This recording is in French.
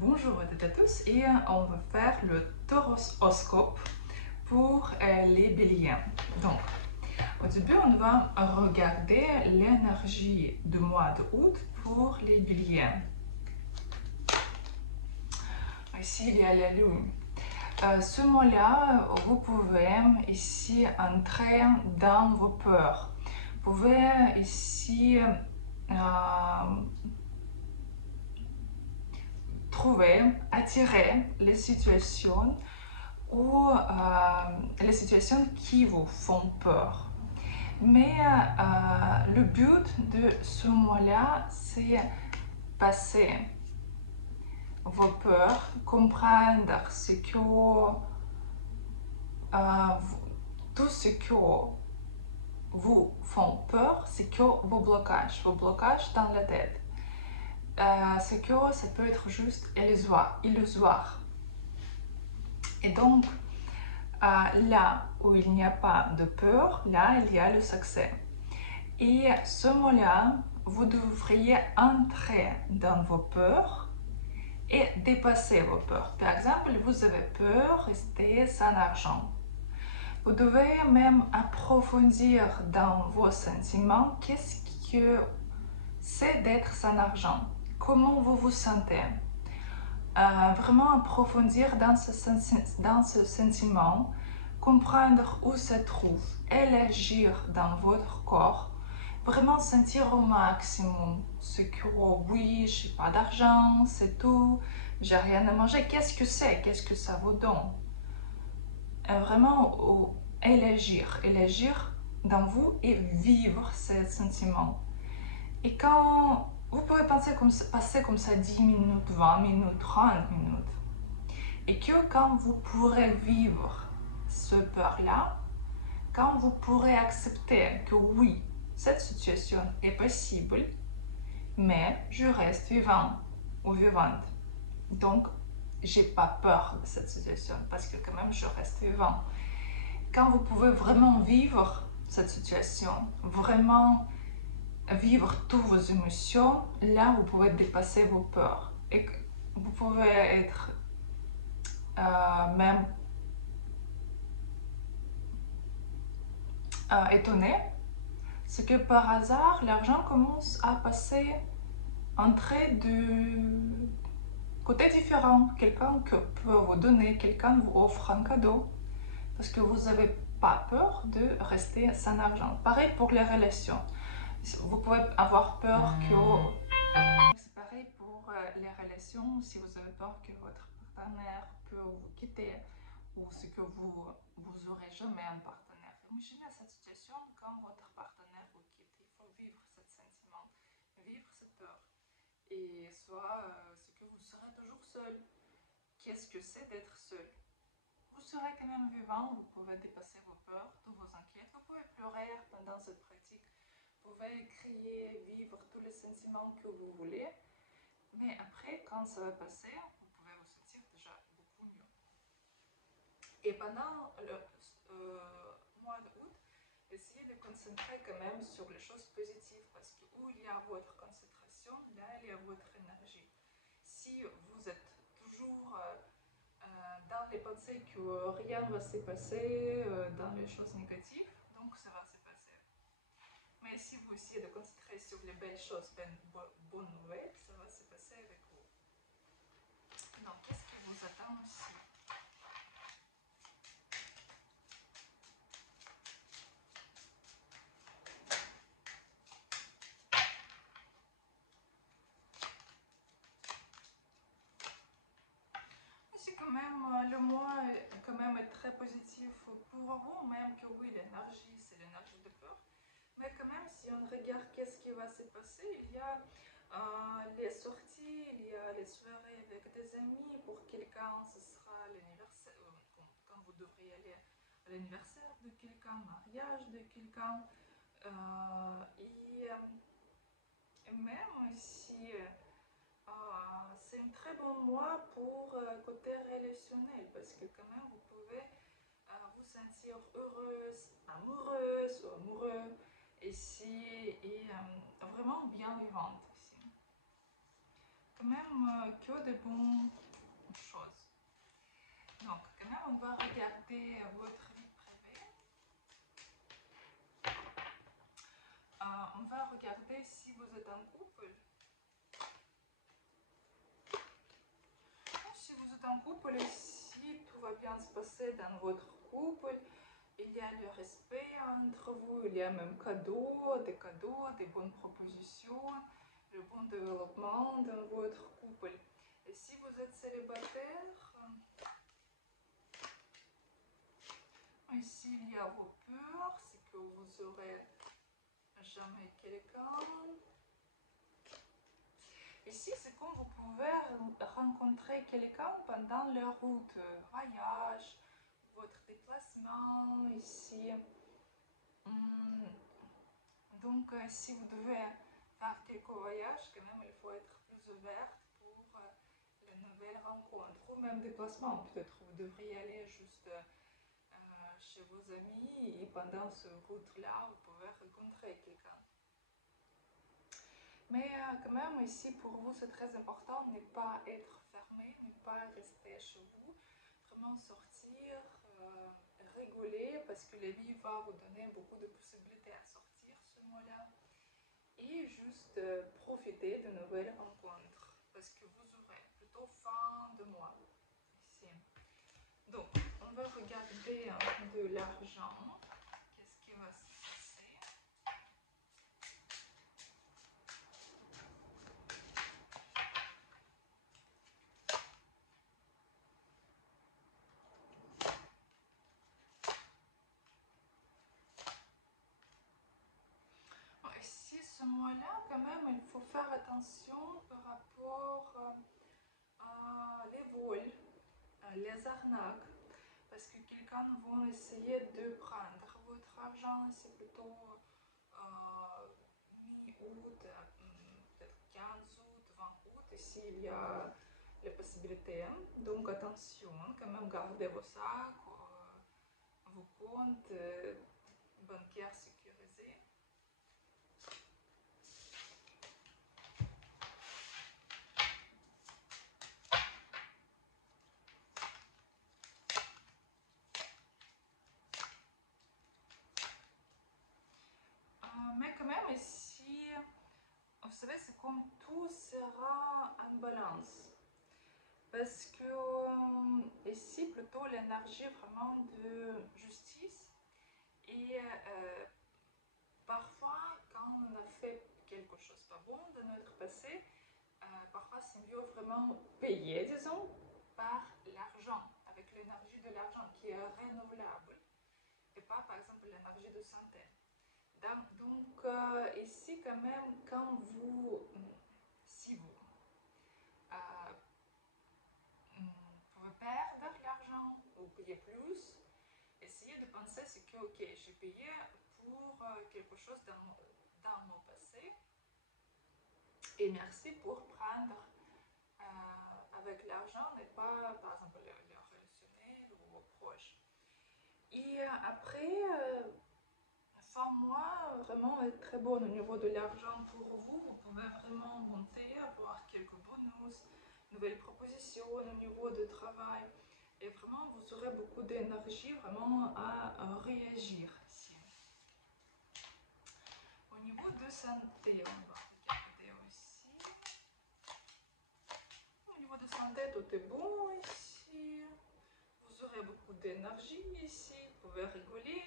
Bonjour à toutes et à tous et on va faire le toroscope pour les béliers. Donc, au début, on va regarder l'énergie du mois d'août pour les béliers. Ici, il y a la lune. Ce mois-là, vous pouvez ici entrer dans vos peurs. Vous pouvez ici trouver, attirer les situations ou les situations qui vous font peur. Mais le but de ce mois-là, c'est passer vos peurs, comprendre tout ce que vous font peur, c'est que vos blocages dans la tête. C'est que ça peut être juste illusoire. Et donc, là où il n'y a pas de peur, là il y a le succès. Et ce mot-là, vous devriez entrer dans vos peurs et dépasser vos peurs. Par exemple, vous avez peur de rester sans argent. Vous devez même approfondir dans vos sentiments qu'est-ce que c'est d'être sans argent. Comment vous vous sentez. Vraiment approfondir dans ce sentiment, comprendre où se trouve, élargir dans votre corps, vraiment sentir au maximum ce que oui, je n'ai pas d'argent, c'est tout, j'ai rien à manger, qu'est-ce que ça vous donne. Vraiment élargir dans vous et vivre ce sentiment. Et quand vous pouvez passer comme ça 10 minutes, 20 minutes, 30 minutes. Et que quand vous pourrez vivre ce peur-là, quand vous pourrez accepter que oui, cette situation est possible, mais je reste vivant ou vivante. Donc, j'ai pas peur de cette situation parce que quand même je reste vivant. Quand vous pouvez vraiment vivre cette situation, vraiment vivre toutes vos émotions, là vous pouvez dépasser vos peurs et vous pouvez être même étonné, c'est que par hasard l'argent commence à passer entrer de côté différent. Quelqu'un peut vous donner, quelqu'un vous offre un cadeau parce que vous n'avez pas peur de rester sans argent. Pareil pour les relations. Vous pouvez avoir peur que... C'est pareil pour les relations, si vous avez peur que votre partenaire peut vous quitter ou ce que vous aurez jamais un partenaire. Imaginez cette situation quand votre partenaire vous quitte. Il faut vivre ce sentiment, vivre cette peur. Et soit ce que vous serez toujours seul. Qu'est-ce que c'est d'être seul? Vous serez quand même vivant, vous pouvez dépasser vos peurs, toutes vos inquiétudes, vous pouvez pleurer pendant cette pratique, vous pouvez crier, vivre tous les sentiments que vous voulez, mais après, quand ça va passer, vous pouvez vous sentir déjà beaucoup mieux. Et pendant le mois d'août, essayez de concentrer quand même sur les choses positives, parce que où il y a votre concentration, là il y a votre énergie. Si vous êtes toujours dans les pensées que rien ne va se passer, dans les choses négatives, donc ça va se passer. Mais si vous essayez de concentrer sur les belles choses, bonnes nouvelles, ça va se passer avec vous. Donc, qu'est-ce qui vous attend aussi? C'est quand même, le mois quand même est très positif pour vous, même que oui, l'énergie, c'est l'énergie de peur. Mais quand même, si on regarde qu'est-ce qui va se passer, il y a les sorties, il y a les soirées avec des amis. Pour quelqu'un, ce sera l'anniversaire, quand vous devriez aller à l'anniversaire de quelqu'un, mariage de quelqu'un. Et même si c'est un très bon mois pour côté relationnel, parce que quand même, vous pouvez vous sentir heureuse, amoureuse ou amoureux ici et vraiment bien vivante ici. quand même que de bonnes choses. Donc, quand même, on va regarder votre vie privée. On va regarder si vous êtes en couple. Si vous êtes en couple et si tout va bien se passer dans votre couple, il y a le respect entre vous, il y a même cadeaux, des bonnes propositions, le bon développement dans votre couple. Et si vous êtes célibataire, ici il y a vos peurs, c'est que vous aurez jamais quelqu'un. Ici, c'est comme vous pouvez rencontrer quelqu'un pendant la route, voyage, votre déplacement ici. Donc, si vous devez faire quelques voyages, quand même, il faut être plus ouverte pour les nouvelles rencontres ou même déplacements. Peut-être vous devriez aller juste chez vos amis et pendant ce route-là, vous pouvez rencontrer quelqu'un. Mais quand même, ici, pour vous, c'est très important de ne pas être fermé, ne pas rester chez vous. Vraiment sortir, rigoler, parce que la vie va vous donner beaucoup de possibilités à sortir ce mois-là. Et juste profiter de nouvelles rencontres, parce que vous aurez plutôt fin de mois ici. Donc, on va regarder de l'argent. Qu'est-ce qui va se passer? Ici, ce mois-là, quand même, il faut faire attention par rapport à les vols, les arnaques, parce que quelqu'un va essayer de prendre votre argent. C'est plutôt mi-août, peut-être 15 août, 20 août. Ici, il y a les possibilités. Donc, attention, quand même, gardez vos sacs, vos comptes bancaires sécurisés. Mais quand même, ici, vous savez, c'est comme tout sera en balance. Parce que ici, plutôt l'énergie vraiment de justice. Et parfois, quand on a fait quelque chose de pas bon dans notre passé, parfois c'est mieux vraiment payer, disons, par l'argent, avec l'énergie de l'argent qui est renouvelable. Et pas, par exemple, l'énergie de santé. Donc, ici, quand même, quand vous, si vous pouvez perdre l'argent ou payer plus, essayez de penser c'est que, ok, j'ai payé pour quelque chose dans mon passé et merci pour prendre avec l'argent et pas, par exemple, les relationnels ou vos proches. Et après, fin mois, vraiment être très bonne au niveau de l'argent pour vous. Vous pouvez vraiment monter, avoir quelques bonus, nouvelles propositions au niveau de travail. Et vraiment, vous aurez beaucoup d'énergie vraiment à réagir ici. Au niveau de santé, on va regarder aussi. Au niveau de santé, tout est bon ici. Vous aurez beaucoup d'énergie ici. Vous pouvez rigoler.